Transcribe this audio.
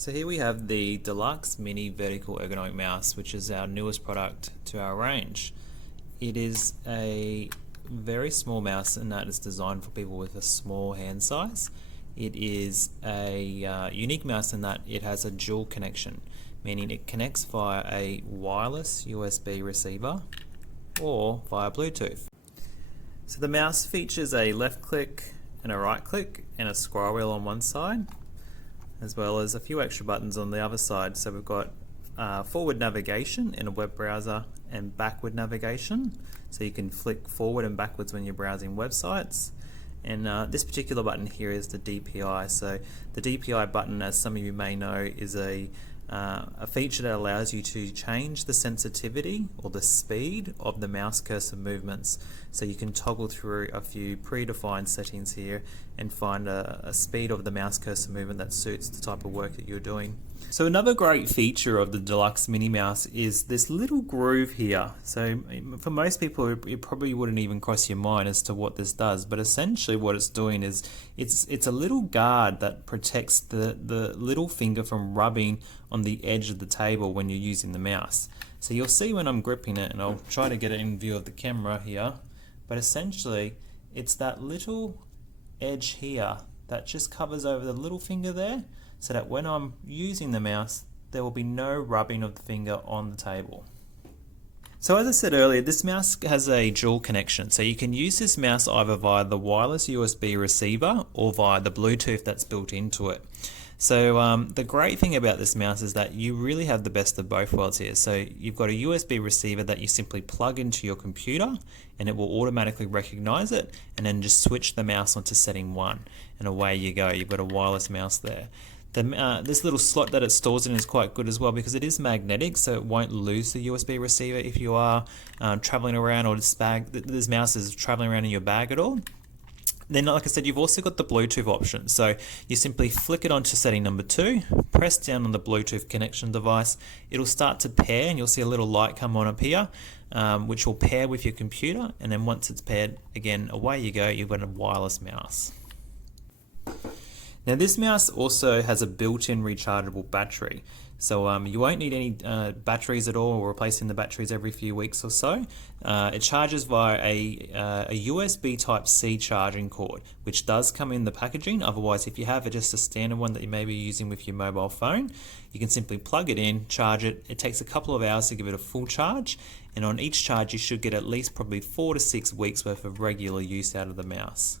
So here we have the Delux Mini Vertical Ergonomic Mouse, which is our newest product to our range. It is a very small mouse in that it's designed for people with a small hand size. It is a unique mouse in that it has a dual connection, meaning it connects via a wireless USB receiver or via Bluetooth. So the mouse features a left click and a right click and a scroll wheel on one side, as well as a few extra buttons on the other side. So we've got forward navigation in a web browser and backward navigation, so you can flick forward and backwards when you're browsing websites. And this particular button here is the DPI. So the DPI button, as some of you may know, is a feature that allows you to change the sensitivity or the speed of the mouse cursor movements. So you can toggle through a few predefined settings here and find a speed of the mouse cursor movement that suits the type of work that you're doing. So another great feature of the Delux Mini Mouse is this little groove here. So for most people it probably wouldn't even cross your mind as to what this does, but essentially what it's doing is it's a little guard that protects the little finger from rubbing on the edge of the table when you're using the mouse. So you'll see when I'm gripping it, and I'll try to get it in view of the camera here, but essentially it's that little edge here that just covers over the little finger there, so that when I'm using the mouse there will be no rubbing of the finger on the table. So as I said earlier, this mouse has a dual connection, so you can use this mouse either via the wireless USB receiver or via the Bluetooth that's built into it. So the great thing about this mouse is that you really have the best of both worlds here. So you've got a USB receiver that you simply plug into your computer and it will automatically recognize it, and then just switch the mouse onto setting 1 and away you go. You've got a wireless mouse there. This little slot that it stores in is quite good as well because it is magnetic, so it won't lose the USB receiver if you are traveling around, or this mouse is traveling around in your bag at all. Then, like I said, you've also got the Bluetooth option. So you simply flick it onto setting number 2, press down on the Bluetooth connection device. It'll start to pair, and you'll see a little light come on up here, which will pair with your computer. And then once it's paired, again, away you go. You've got a wireless mouse. Now this mouse also has a built-in rechargeable battery. So you won't need any batteries at all, or replacing the batteries every few weeks or so. It charges via a USB Type-C charging cord, which does come in the packaging. Otherwise, if you have just a standard one that you may be using with your mobile phone, you can simply plug it in, charge it. It takes a couple of hours to give it a full charge, and on each charge you should get at least probably 4 to 6 weeks worth of regular use out of the mouse.